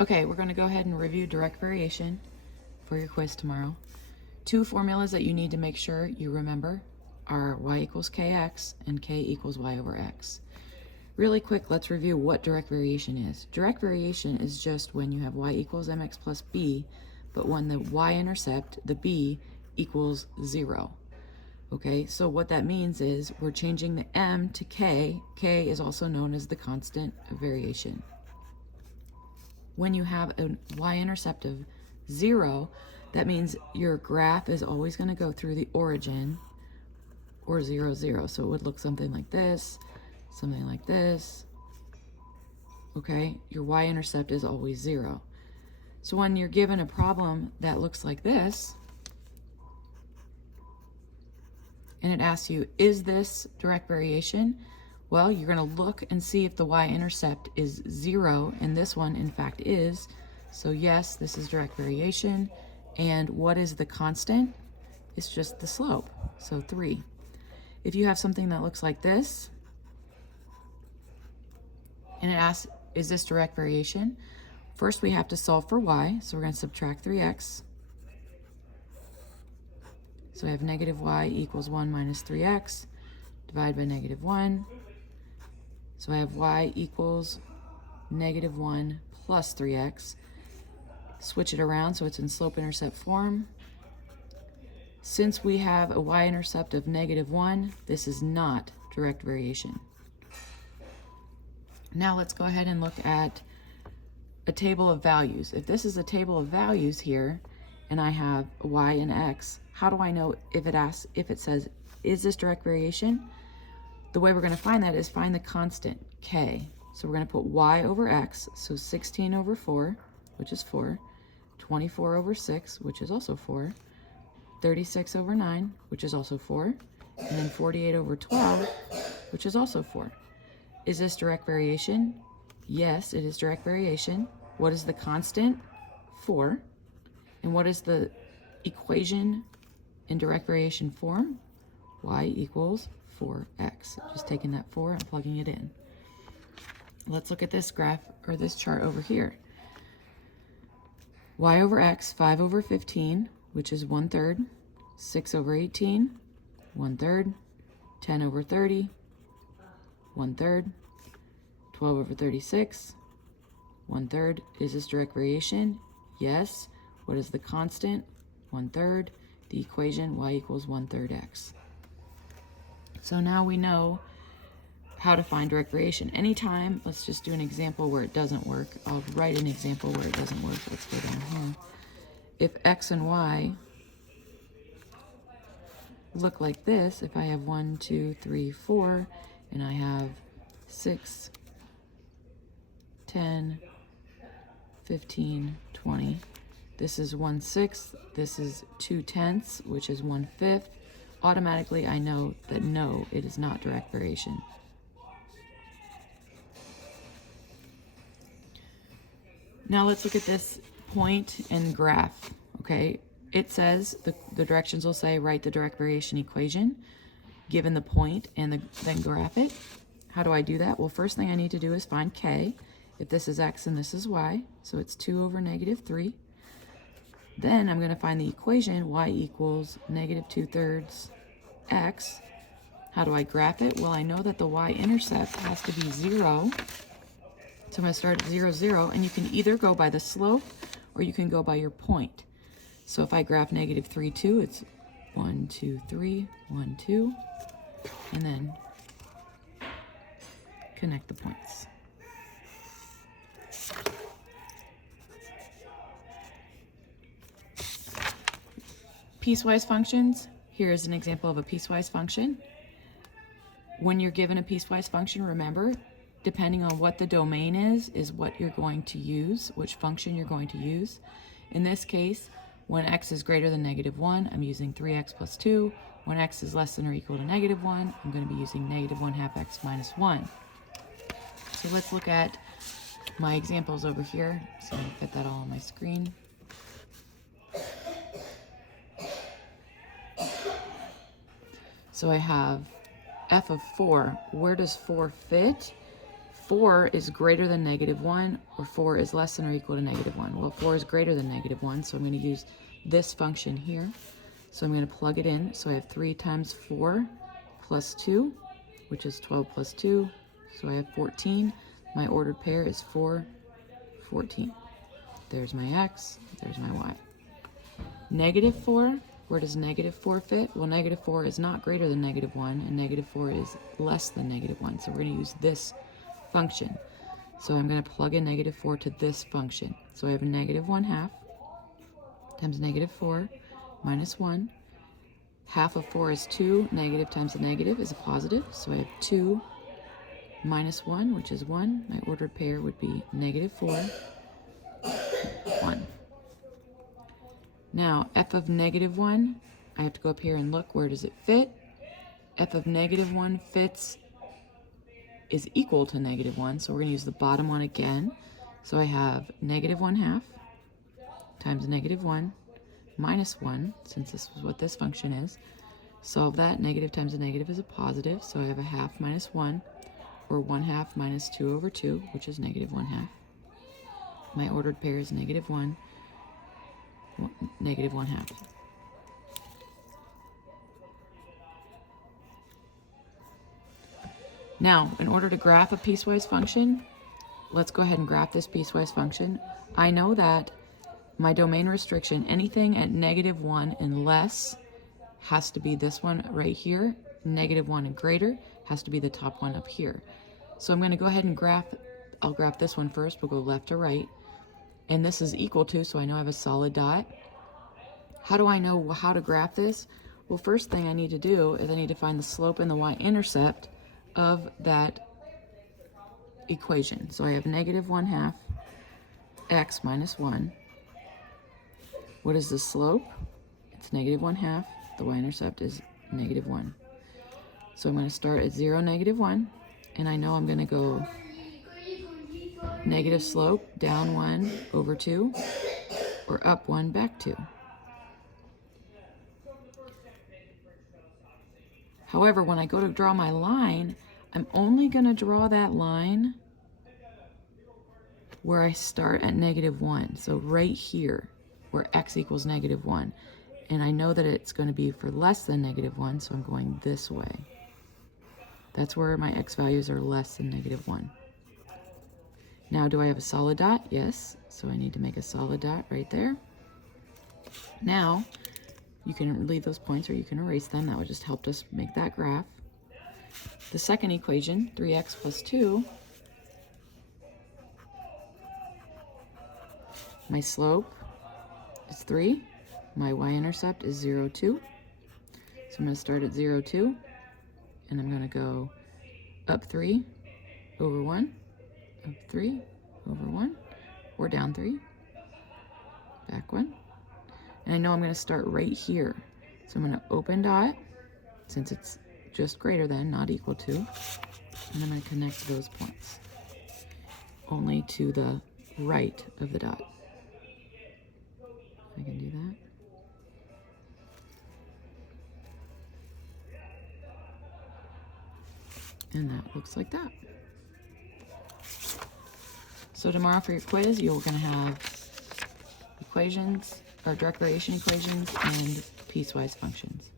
Okay, we're going to go ahead and review direct variation for your quiz tomorrow. Two formulas that you need to make sure you remember are y equals kx and k equals y over x. Really quick, let's review what direct variation is. Direct variation is just when you have y equals mx plus b, but when the y-intercept, the b, equals 0. Okay, so what that means is we're changing the m to k. K is also known as the constant of variation. When you have a y-intercept of 0, that means your graph is always going to go through the origin, or 0, 0. So it would look something like this, something like this. Okay, your y-intercept is always 0. So when you're given a problem that looks like this, and it asks you, is this direct variation? Well, you're going to look and see if the y-intercept is 0, and this one, in fact, is. So yes, this is direct variation. And what is the constant? It's just the slope, so 3. If you have something that looks like this, and it asks, is this direct variation? First, we have to solve for y, so we're going to subtract 3x. So I have negative y equals 1 minus 3x, divided by negative 1. So I have y equals negative 1 plus 3x. Switch it around so it's in slope-intercept form. Since we have a y-intercept of negative 1, this is not direct variation. Now let's go ahead and look at a table of values. If this is a table of values here, and I have y and x, how do I know if it says, is this direct variation? The way we're going to find that is find the constant, k. So we're going to put y over x, so 16 over 4, which is 4, 24 over 6, which is also 4, 36 over 9, which is also 4, and then 48 over 12, which is also 4. Is this direct variation? Yes, it is direct variation. What is the constant? 4. And what is the equation in direct variation form? Y equals 4x. Just taking that 4 and plugging it in. Let's look at this graph, or this chart over here. Y over x, 5 over 15, which is 1/3. 6 over 18, 1/3. 10 over 30, 1/3. 12 over 36, 1/3. Is this direct variation? Yes. What is the constant? 1/3. The equation, y equals 1/3 x. So now we know how to find direct variation. Anytime, let's just do an example where it doesn't work. I'll write an example where it doesn't work. Let's go down here. If x and y look like this, if I have 1, 2, 3, 4, and I have 6, 10, 15, 20. This is 1/6, this is 2/10, which is 1/5. Automatically, I know that no, it is not direct variation. Now let's look at this point and graph, okay? It says, the directions will say, write the direct variation equation, given the point, and then graph it. How do I do that? Well, first thing I need to do is find k. If this is x and this is y, so it's 2 over negative 3. Then I'm going to find the equation, y equals negative 2/3 x. How do I graph it? Well, I know that the y-intercept has to be 0. So I'm going to start at 0, 0, and you can either go by the slope or you can go by your point. So if I graph negative 3, 2, it's 1, 2, 3, 1, 2, and then connect the points. Piecewise functions. Here is an example of a piecewise function. When you're given a piecewise function, remember, depending on what the domain is what you're going to use, which function you're going to use. In this case, when x is greater than negative 1, I'm using 3x plus 2. When x is less than or equal to negative 1, I'm going to be using negative 1/2 x minus 1. So let's look at my examples over here. So I'm going to fit that all on my screen. So I have f of 4. Where does 4 fit? 4 is greater than -1, or 4 is less than or equal to -1. Well, 4 is greater than -1, so I'm going to use this function here. So I'm going to plug it in. So I have 3 times 4 plus 2, which is 12 plus 2. So I have 14. My ordered pair is 4, 14. There's my x, there's my y. -4, where does -4 fit? Well, -4 is not greater than -1, and -4 is less than -1. So we're going to use this function. So I'm going to plug in -4 to this function. So I have -1/2 times -4 minus 1. Half of 4 is 2. Negative times a negative is a positive. So I have 2 minus 1, which is 1. My ordered pair would be -4, 1. Now, f of -1, I have to go up here and look, where does it fit? F of -1 is equal to -1, so we're going to use the bottom one again. So I have -1/2 times -1 minus 1, since this is what this function is. Solve that. Negative times a negative is a positive, so I have a 1/2 minus 1, or 1/2 minus 2 over 2, which is -1/2. My ordered pair is -1, -1/2. Now, in order to graph a piecewise function, let's go ahead and graph this piecewise function. I know that my domain restriction, anything at -1 and less, has to be this one right here. -1 and greater has to be the top one up here. So I'm going to go ahead and I'll graph this one first. We'll go left to right. And this is equal to, so I know I have a solid dot. How do I know how to graph this? Well, first thing I need to do is I need to find the slope and the y-intercept of that equation. So I have -1/2 x minus 1. What is the slope? It's -1/2. The y-intercept is -1. So I'm going to start at 0, -1, and I know I'm going to go negative slope, down 1 over 2, or up 1 back 2. However, when I go to draw my line, I'm only going to draw that line where I start at -1. So right here, where x equals -1. And I know that it's going to be for less than -1, so I'm going this way. That's where my x values are less than -1. Now, do I have a solid dot? Yes. So I need to make a solid dot right there. Now, you can leave those points or you can erase them. That would just help us make that graph. The second equation, 3x plus 2, my slope is 3. My y-intercept is 0, 2. So I'm going to start at 0, 2, and I'm going to go up 3 over 1, up 3 over 1, or down 3, back 1. And I know I'm going to start right here. So I'm going to open dot, since it's just greater than, not equal to, and I'm going to connect those points only to the right of the dot. I can do that. And that looks like that. So tomorrow for your quiz, you're going to have equations, or direct variation equations, and piecewise functions.